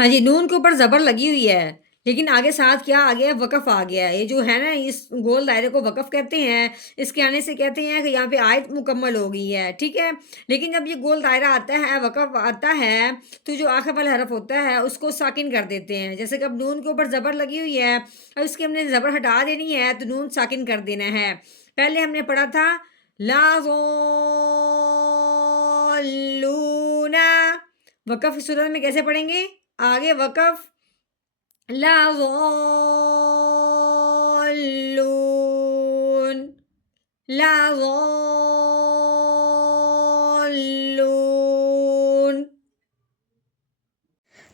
ہاں جی، نون کے اوپر زبر لگی ہوئی ہے، لیکن آگے ساتھ کیا آ گیا ہے؟ وقف آ گیا ہے۔ یہ جو ہے نا، اس گول دائرے کو وقف کہتے ہیں۔ اس کے آنے سے کہتے ہیں کہ یہاں پہ آیت مکمل ہو گئی ہے، ٹھیک ہے؟ لیکن جب یہ گول دائرہ آتا ہے، وقف آتا ہے، تو جو آخر والا حرف ہوتا ہے اس کو ساکن کر دیتے ہیں۔ جیسے کہ اب نون کے اوپر زبر لگی ہوئی ہے، اب اس کی ہم نے زبر ہٹا دینی ہے تو نون ساکن کر دینا ہے۔ پہلے ہم نے پڑھا تھا لا ضالون، وقف کی صورت میں کیسے پڑھیں گے؟ آگے وقف لا ضالون، لا ضالون۔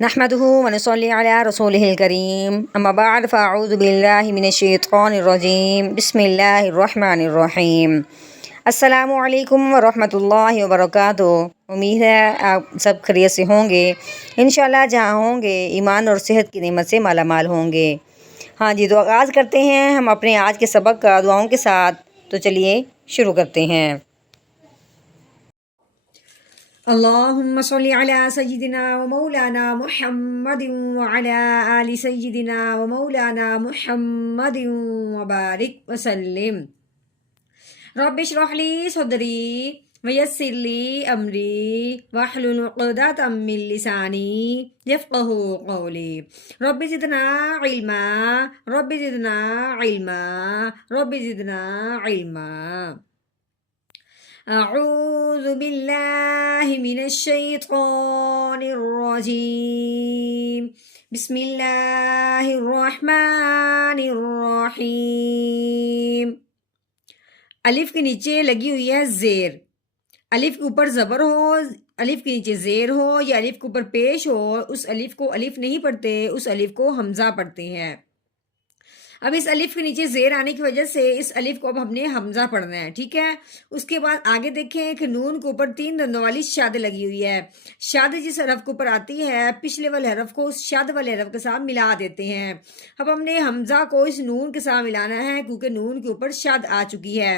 نحمده ونصلي على رسوله الكريم، اما بعد فاعوذ بالله من الشیطان الرجیم، بسم اللہ الرحمن الرحیم۔ السلام علیکم ورحمۃ اللہ وبرکاتہ۔ امید ہے آپ سب خیریت سے ہوں گے، انشاءاللہ جہاں ہوں گے ایمان اور صحت کی نعمت سے مالا مال ہوں گے۔ ہاں جی، تو آغاز کرتے ہیں ہم اپنے آج کے سبق کا دعاؤں کے ساتھ۔ تو چلیے شروع کرتے ہیں۔ اللہم صلی علی سیدنا و مولانا محمد وعلی آل سیدنا و مولانا محمد وبارک وسلم۔ رب اشرح لی صدری ویسر لی امری واحلل عقدۃ من لسانی یفقہوا قولی۔ رب زدنا علما، رب زدنا علما، رب زدنا علما۔ اعوذ باللہ من الشیطان الرجیم، بسم اللہ الرحمن الرحیم۔ الف کے نیچے لگی ہوئی ہے زیر، الف کے اوپر زبر ہو، الف کے نیچے زیر ہو، یا الف کے اوپر پیش ہو، اس الف کو الف نہیں پڑھتے، اس الف کو حمزہ پڑھتے ہیں۔ اب اس الف کے نیچے زیر آنے کی وجہ سے اس الف کو اب ہم نے حمزہ پڑھنا ہے، ٹھیک ہے؟ اس کے بعد آگے دیکھیں کہ نون کے اوپر 3 دندوں والی شاد لگی ہوئی ہے۔ شاد جس حرف کے اوپر آتی ہے، پچھلے والے حرف کو اس شاد والے حرف کے ساتھ ملا دیتے ہیں۔ اب ہم نے حمزہ کو اس نون کے ساتھ ملانا ہے، کیونکہ نون کے اوپر شاد آ چکی ہے۔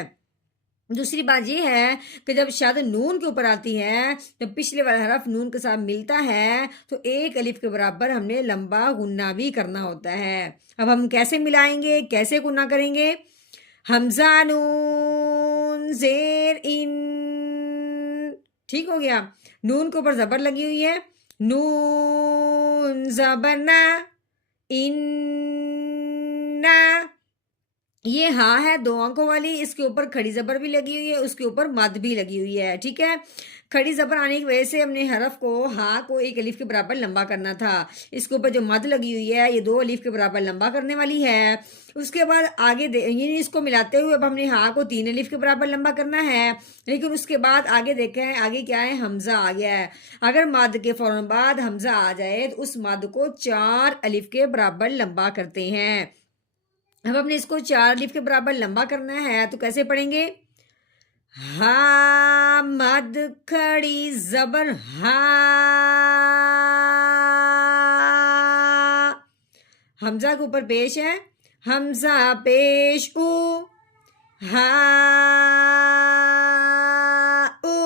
دوسری بات یہ ہے کہ جب شاد نون کے اوپر آتی ہے، جب پچھلے والا حرف نون کے ساتھ ملتا ہے تو ایک الف کے برابر ہم نے لمبا غنہ بھی کرنا ہوتا ہے۔ اب ہم کیسے ملائیں گے، کیسے غنہ کریں گے؟ حمزہ نون زیر ان، ٹھیک ہو گیا؟ نون کے اوپر زبر لگی ہوئی ہے، نون زبر نا، ان نا، یہ ہاں ہے 2 آنکھوں والی، اس کے اوپر کھڑی زبر بھی لگی ہوئی ہے، اس کے اوپر مد بھی لگی ہوئی ہے، ٹھیک ہے؟ کھڑی زبر آنے کی وجہ سے ہم نے حرف کو ہاں کو ایک الف کے برابر لمبا کرنا تھا۔ اس کے اوپر جو مد لگی ہوئی ہے یہ 2 الف کے برابر لمبا کرنے والی ہے۔ اس کے بعد آگے یعنی اس کو ملاتے ہوئے اب ہم نے ہاں کو 3 الف کے برابر لمبا کرنا ہے، لیکن اس کے بعد آگے دیکھیں آگے کیا ہے؟ حمزہ آ گیا ہے۔ اگر مد کے فوراً بعد حمزہ آ جائے تو اس مد کو 4 الف کے برابر لمبا کرتے ہیں۔ اب ہم نے اس کو 4 الف کے برابر لمبا کرنا ہے، تو کیسے پڑھیں گے؟ ہا مد کھڑی زبر ہا، حمزہ کے اوپر پیش ہے، حمزہ پیش او، ہا او۔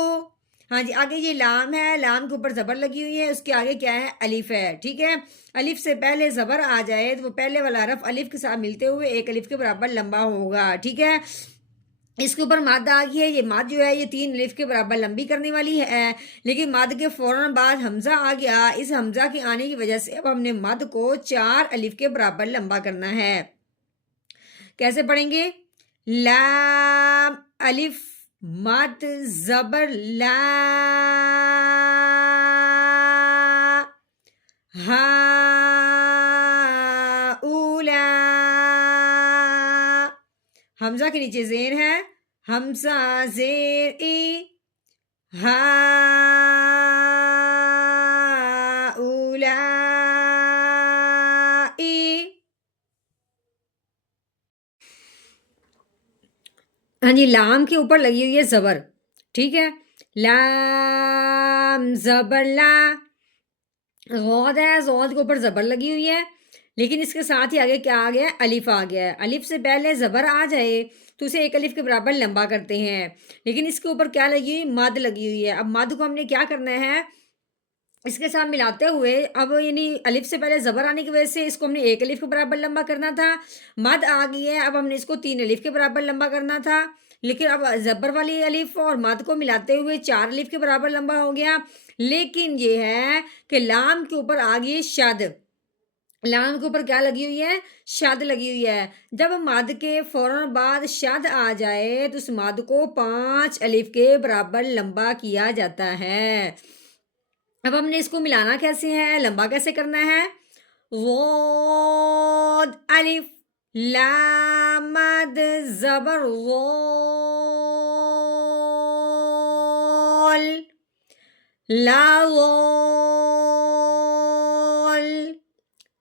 ہاں جی، آگے یہ لام ہے، لام کے اوپر زبر لگی ہوئی ہے، اس کے آگے کیا ہے؟ الف ہے، ٹھیک ہے؟ الف سے پہلے زبر آ جائے تو وہ پہلے والا حرف الف کے ساتھ ملتے ہوئے ایک الف کے برابر لمبا ہوگا، ٹھیک ہے؟ اس کے اوپر ماد آ گئی ہے، یہ ماد جو ہے یہ 3 الف کے برابر لمبی کرنے والی ہے، لیکن ماد کے فوراً بعد حمزہ آ گیا۔ اس حمزہ کے آنے کی وجہ سے اب ہم نے مد کو 4 الف کے برابر لمبا کرنا ہے۔ کیسے پڑھیں گے؟ لام الف مد زبر لا، ہا اولا، حمزہ کے نیچے زیر ہے، حمزہ زیر ای، ہا اولا ای۔ ہاں جی، لام کے اوپر لگی ہوئی ہے زبر، ٹھیک ہے؟ لام زبر لا، غود ہے، غود کے اوپر زبر لگی ہوئی ہے، لیکن اس کے ساتھ ہی آگے کیا آ گیا ہے؟ الف آ گیا ہے۔ الف سے پہلے زبر آ جائے تو اسے ایک الف کے برابر لمبا کرتے ہیں، لیکن اس کے اوپر کیا لگی ہوئی؟ مد لگی ہوئی ہے۔ اب مد کو ہم نے کیا کرنا ہے؟ اس کے ساتھ ملاتے ہوئے اب یعنی الف سے پہلے زبر آنے کی وجہ سے اس کو ہم نے 1 الف کے برابر لمبا کرنا تھا، مد آ گئی ہے، اب ہم نے اس کو 3 الف کے برابر لمبا کرنا تھا، لیکن اب زبر والی الف اور مد کو ملاتے ہوئے 4 الف کے برابر لمبا ہو گیا، لیکن یہ ہے کہ لام کے اوپر آ گئی شد، لام کے اوپر کیا لگی ہوئی ہے؟ شد لگی ہوئی ہے۔ جب مد کے فوراً بعد شد آ جائے تو اس مد کو 5 الف کے برابر لمبا کیا جاتا ہے۔ اب ہم نے اس کو ملانا کیسے ہے، لمبا کیسے کرنا ہے؟ غاد الف لام مد زبر غال، لا غال،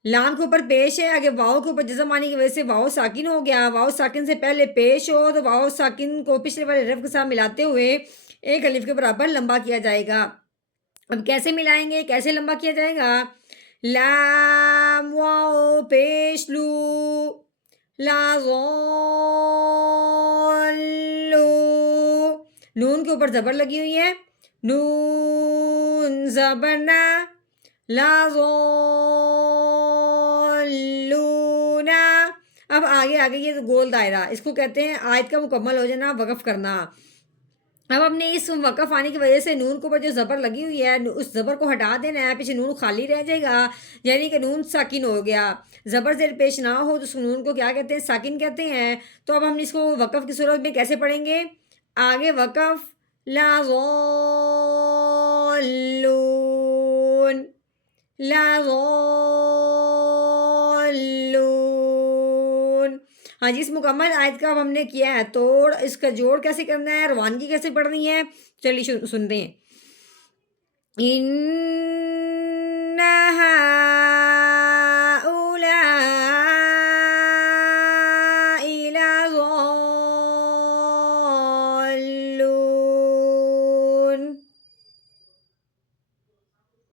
لام کے اوپر پیش ہے، آگے واؤ کے اوپر جزم آنے کی وجہ سے واؤ ساکن ہو گیا، واؤ ساکن سے پہلے پیش ہو تو واؤ ساکن کو پچھلے والے حرف کے ساتھ ملاتے ہوئے 1 الف کے برابر لمبا کیا جائے گا۔ اب کیسے ملائیں گے، کیسے لمبا کیا جائے گا؟ لام واؤ پیش لو، لا غالو، نون کے اوپر زبر لگی ہوئی ہے، نون زبر نا، لا غالونا۔ اب آگے یہ گول دائرہ، اس کو کہتے ہیں آیت کا مکمل ہو جانا، وقف کرنا۔ اب ہم نے اس وقف آنے کی وجہ سے نون کے اوپر جو زبر لگی ہوئی ہے اس زبر کو ہٹا دینا ہے، پیچھے نون خالی رہ جائے گا، یعنی کہ نون ساکن ہو گیا، زبر زیر پیش نہ ہو تو اس نون کو کیا کہتے ہیں؟ ساکن کہتے ہیں۔ تو اب ہم اس کو وقف کی صورت میں کیسے پڑھیں گے؟ آگے وقف لا غالون، لا غالون۔ ہاں جی، اس مکمل آیت کا اب ہم نے کیا ہے توڑ، اس کا جوڑ کیسے کرنا ہے، روانگی کیسے پڑھنی ہے، چلیے سنتے ہیں۔